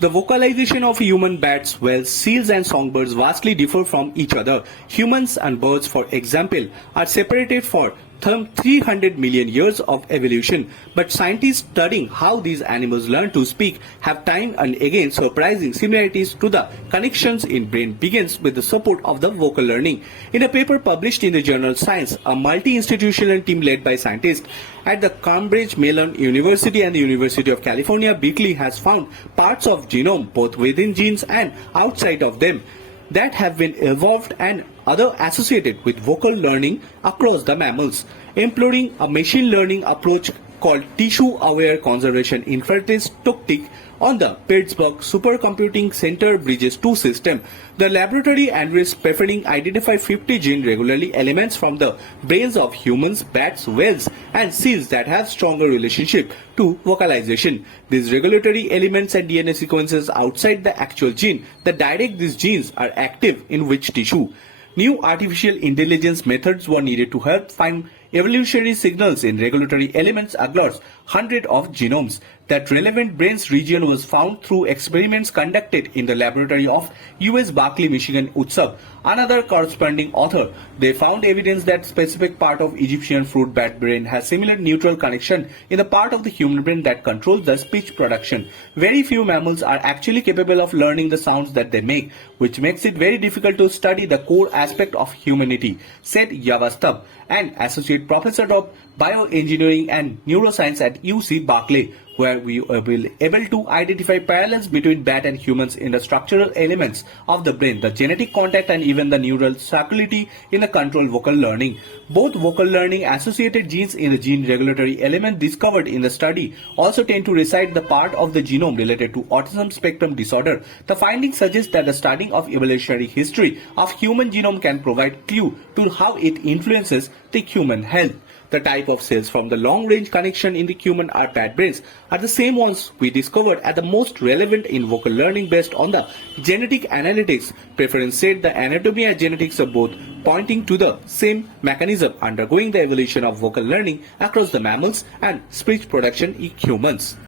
The vocalization of human bats, whales, seals and songbirds vastly differ from each other. Humans and birds, for example, are separated for 300 million years of evolution, but scientists studying how these animals learn to speak have time and again surprising similarities to the connections in brain begins with the support of the vocal learning. In a paper published in the journal Science, a multi-institutional team led by scientists at the Cambridge Mellon University and the University of California, Berkeley has found parts of genome both within genes and outside of them that have been evolved and other associated with vocal learning across the mammals, employing a machine learning approach called tissue-aware conservation inference technique on the Pittsburgh Supercomputing Center Bridges 2 system. The laboratory analysts preferring identify 50 gene regularly elements from the brains of humans, bats, whales and seals that have stronger relationship to vocalization. These regulatory elements and DNA sequences outside the actual gene that direct these genes are active in which tissue. New artificial intelligence methods were needed to help find evolutionary signals in regulatory elements across hundreds of genomes. That relevant brains region was found through experiments conducted in the laboratory of US Berkeley, Michigan UTSAB. Another corresponding author, they found evidence that specific part of Egyptian fruit bat brain has similar neutral connection in the part of the human brain that controls the speech production. Very few mammals are actually capable of learning the sounds that they make, which makes it very difficult to study the core aspect of humanity, said Yavastab, an associate professor of bioengineering and neuroscience at UC Berkeley, where we were able to identify parallels between bat and humans in the structural elements of the brain, the genetic contact and even the neural circularity in the control vocal learning. Both vocal learning associated genes in the gene regulatory element discovered in the study also tend to reside the part of the genome related to autism spectrum disorder. The findings suggest that the studying of evolutionary history of human genome can provide clue to how it influences the human health. The type of cells from the long-range connection in the human or bat brains are the same ones we discovered as the most relevant in vocal learning based on the genetic analytics. Preference said the anatomy and genetics are both pointing to the same mechanism undergoing the evolution of vocal learning across the mammals and speech production in humans.